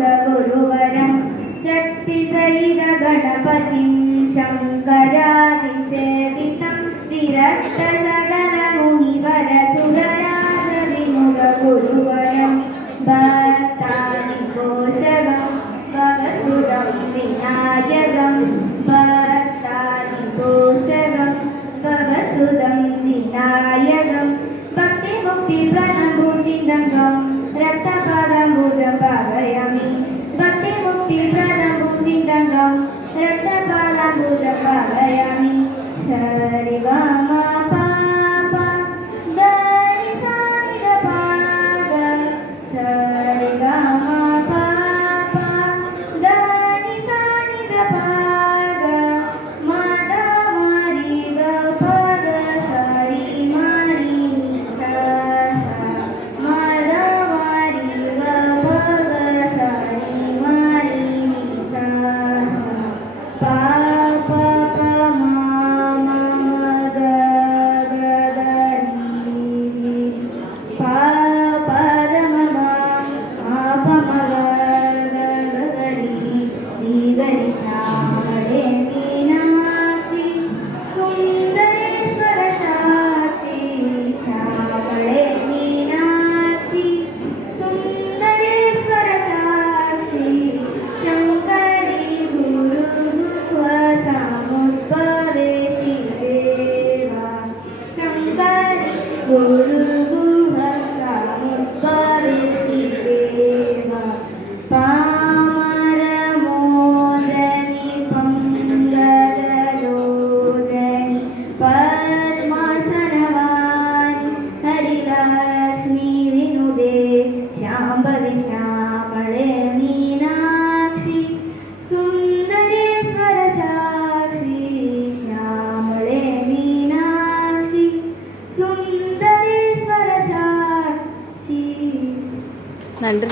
गुरुवरं शक्तिसहित गणपतिं शङ्करादिसेवितं विरक्तसकलमुनिवरसुरराजविमुख गुरुवरं भक्तादिपोषकं भवसुरं विनायकं भक्तादिपोषकं भवसुरं विनायकं भक्तिमुक्तिप्रदभूषितं रक्तपादम्बुजं भावयामि भक्तिमुक्तिप्रदं भूषितं रक्तपादम्बुजं भावयामि सरि ग म प प द नि सा नि ध प ग सरि ग म प प द नि सा नि ध प ग म द म रि ग प ग सरि म रि नि सा म द म रि ग प ग सरि म रि नि सा प प प म म ग ग ग रि रि प प ದ ಮ ಮ ಪ ಮ ಗ ಗ ಗ ಗ ರಿ ರಿ ಗ ರಿ ಶ್ಯಾಮಳೆ ಮೀನಾಕ್ಷಿ ಸುಂದರೇಶ್ವರ ಸಾಕ್ಷಿ ಶ್ಯಾಮಳೆ ಮೀನಾಕ್ಷಿ ಸುಂದರೇಶ್ವರ ಸಾಕ್ಷಿ ಶಂಕರಿ ಗುರು ಸಮುದ್ಭವೆ ಶಿವೇವ ಶಂಕರಿ ಗುರು ಸಮುದ್ಭವೆ ಶಿವೇವ ಪಾಮರ ಮೋದನಿ ಪಂಗಜಲೋದನಿ ಪದ್ಮಾಸನವಾನಿ ಹರಿಲಕ್ಷ್ಮೀ ವಿನುದೆ ಶಾಂಭವಿ ಶ್ಯಾಮಳೆ ಮೀನಾಕ್ಷಿ ಸುಂದರೇಶ್ವರ ಸಾಕ್ಷಿ ಶ್ಯಾಮಳೆ ಮೀನಾಕ್ಷಿ ಸುಂದರೇಶ್ವರ ಸಾಕ್ಷಿ. நன்றி.